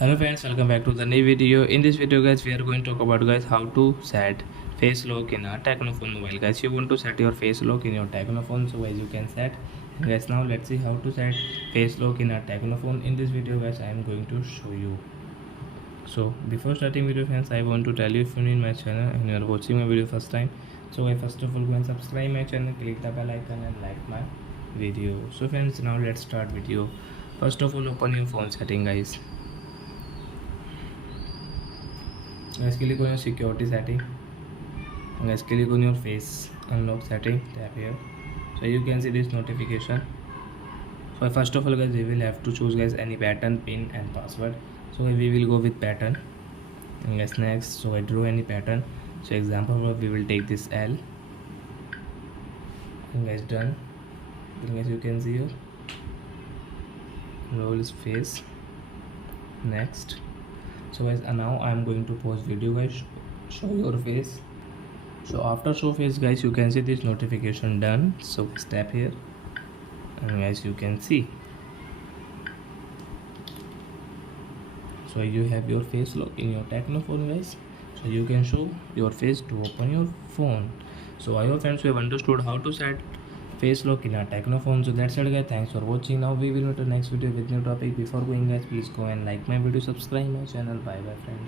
Hello friends, welcome back to the new video. In this video guys, we are going to talk about guys how to set face lock in a Tecno phone mobile. Guys, you want to set your face lock in your Tecno phone, so guys you can set. And guys, now let's see how to set face lock in a Tecno phone. In this video guys, I am going to show you. So before starting video friends, I want to tell you, if you're new in my channel and you are watching my video first time, so guys, first of all go and subscribe my channel, click the bell icon and like my video. So friends, now let's start video. First of all, open your phone setting guys. Guys, click on your security setting. Guys, click on your face unlock setting. Tap here. So you can see this notification. So first of all guys, we will have to choose guys any pattern, pin and password. So we will go with pattern. And guys, next, so I draw any pattern. So example, we will take this L. And guys, done. Then guys, you can see here roll is face. Next. So guys, now I am going to pause video guys, show your face. So after show face guys, you can see this notification done. So step here and guys, you can see, so you have your face lock in your Tecno phone guys. So you can show your face to open your phone. So I hope friends you have understood how to set face lock in a Tecno phone. So that's it guys, thanks for watching. Now we will meet the next video with new topic. Before going guys, please go and like my video, subscribe my channel. Bye bye friends.